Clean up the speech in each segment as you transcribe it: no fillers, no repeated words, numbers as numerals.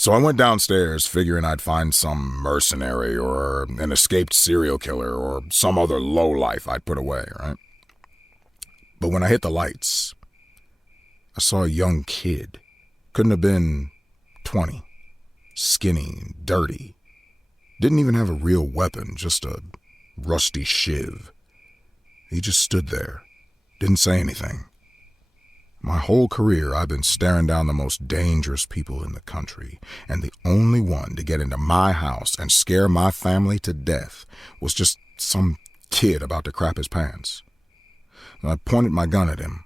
So I went downstairs figuring I'd find some mercenary or an escaped serial killer or some other lowlife I'd put away, right? But when I hit the lights, I saw a young kid. Couldn't have been 20. Skinny, dirty. Didn't even have a real weapon, just a rusty shiv. He just stood there, didn't say anything. My whole career, I've been staring down the most dangerous people in the country, and the only one to get into my house and scare my family to death was just some kid about to crap his pants. I pointed my gun at him,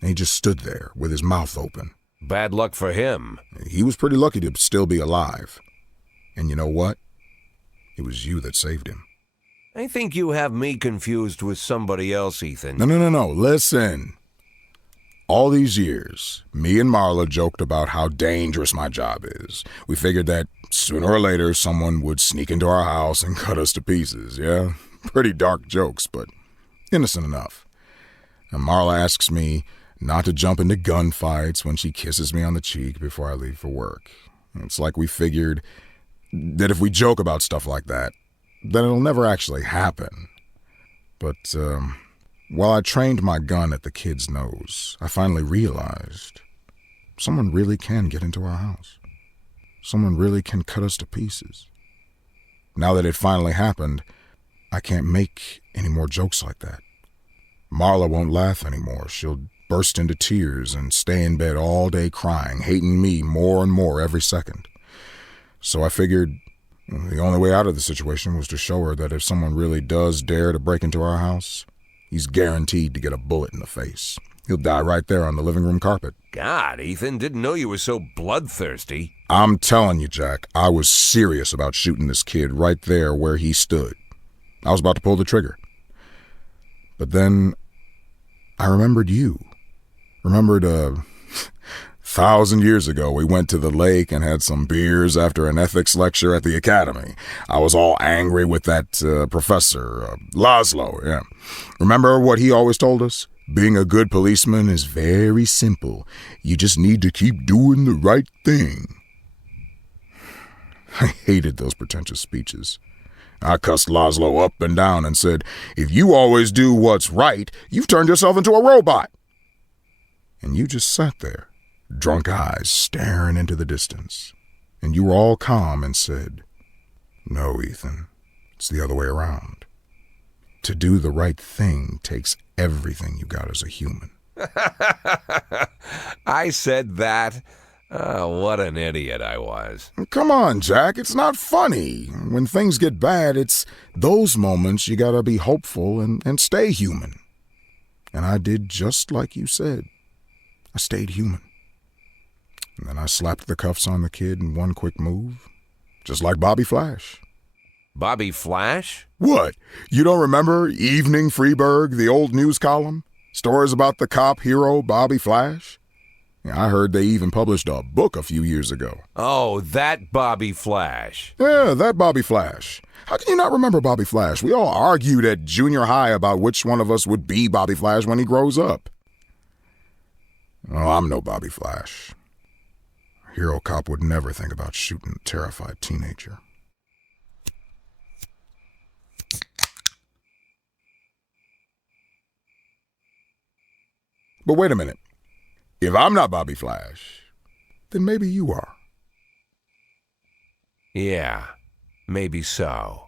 and he just stood there with his mouth open. Bad luck for him. He was pretty lucky to still be alive. And you know what? It was you that saved him. I think you have me confused with somebody else, Ethan. No. Listen. All these years, me and Marla joked about how dangerous my job is. We figured that sooner or later someone would sneak into our house and cut us to pieces, yeah? Pretty dark jokes, but innocent enough. And Marla asks me not to jump into gunfights when she kisses me on the cheek before I leave for work. It's like we figured that if we joke about stuff like that, then it'll never actually happen. But, while I trained my gun at the kid's nose, I finally realized someone really can get into our house. Someone really can cut us to pieces. Now that it finally happened, I can't make any more jokes like that. Marla won't laugh anymore. She'll burst into tears and stay in bed all day crying, hating me more and more every second. So I figured the only way out of the situation was to show her that if someone really does dare to break into our house, he's guaranteed to get a bullet in the face. He'll die right there on the living room carpet. God, Ethan, didn't know you were so bloodthirsty. I'm telling you, Jack, I was serious about shooting this kid right there where he stood. I was about to pull the trigger. But then I remembered you. Remembered 1,000 years ago, we went to the lake and had some beers after an ethics lecture at the academy. I was all angry with that professor, Laszlo, yeah. Remember what he always told us? Being a good policeman is very simple. You just need to keep doing the right thing. I hated those pretentious speeches. I cussed Laszlo up and down and said, if you always do what's right, you've turned yourself into a robot. And you just sat there, drunk eyes staring into the distance. And you were all calm and said, no, Ethan, it's the other way around. To do the right thing takes everything you got as a human. I said that. Oh, what an idiot I was. Come on, Jack, it's not funny. When things get bad, it's those moments you gotta be hopeful and stay human. And I did just like you said. I stayed human. And then I slapped the cuffs on the kid in one quick move, just like Bobby Flash. Bobby Flash? What? You don't remember Evening Freeburg, the old news column? Stories about the cop hero Bobby Flash? I heard they even published a book a few years ago. Oh, that Bobby Flash. Yeah, that Bobby Flash. How can you not remember Bobby Flash? We all argued at junior high about which one of us would be Bobby Flash when he grows up. Oh, I'm no Bobby Flash. A hero cop would never think about shooting a terrified teenager. But wait a minute. If I'm not Bobby Flash, then maybe you are. Yeah, maybe so.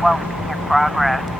412B in progress.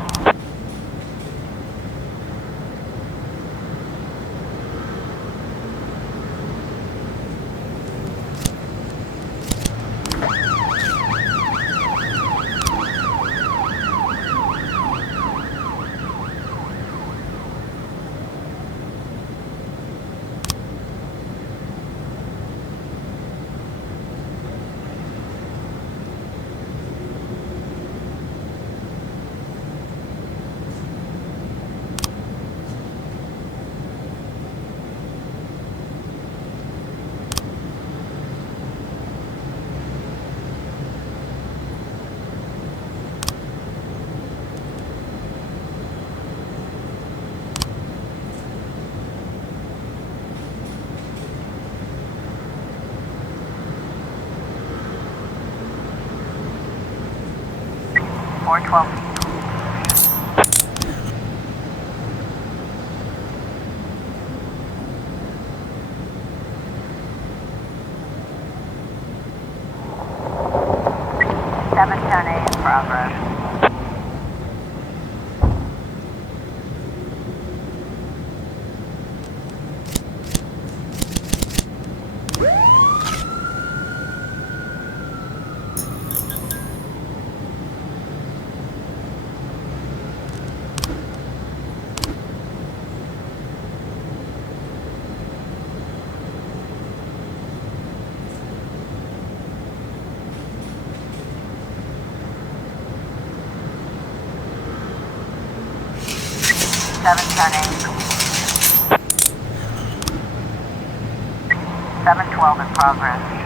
Four 12. Seven 10A in progress. Seven 10A. 712 in progress.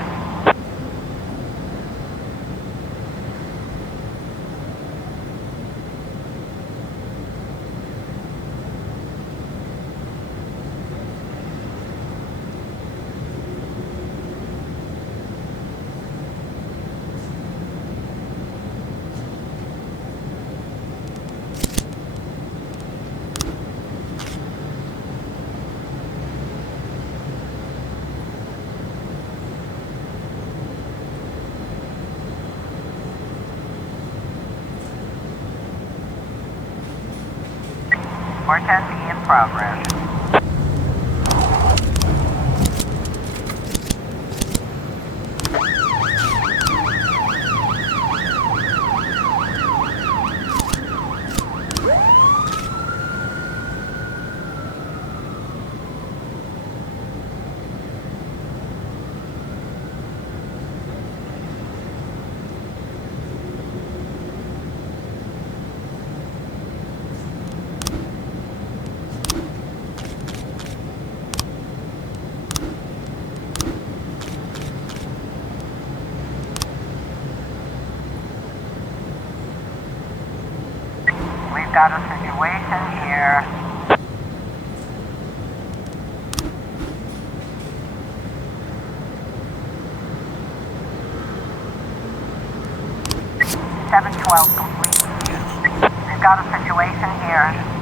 Four 10B in progress. We've got a situation here. Seven 12 complete. We've got a situation here.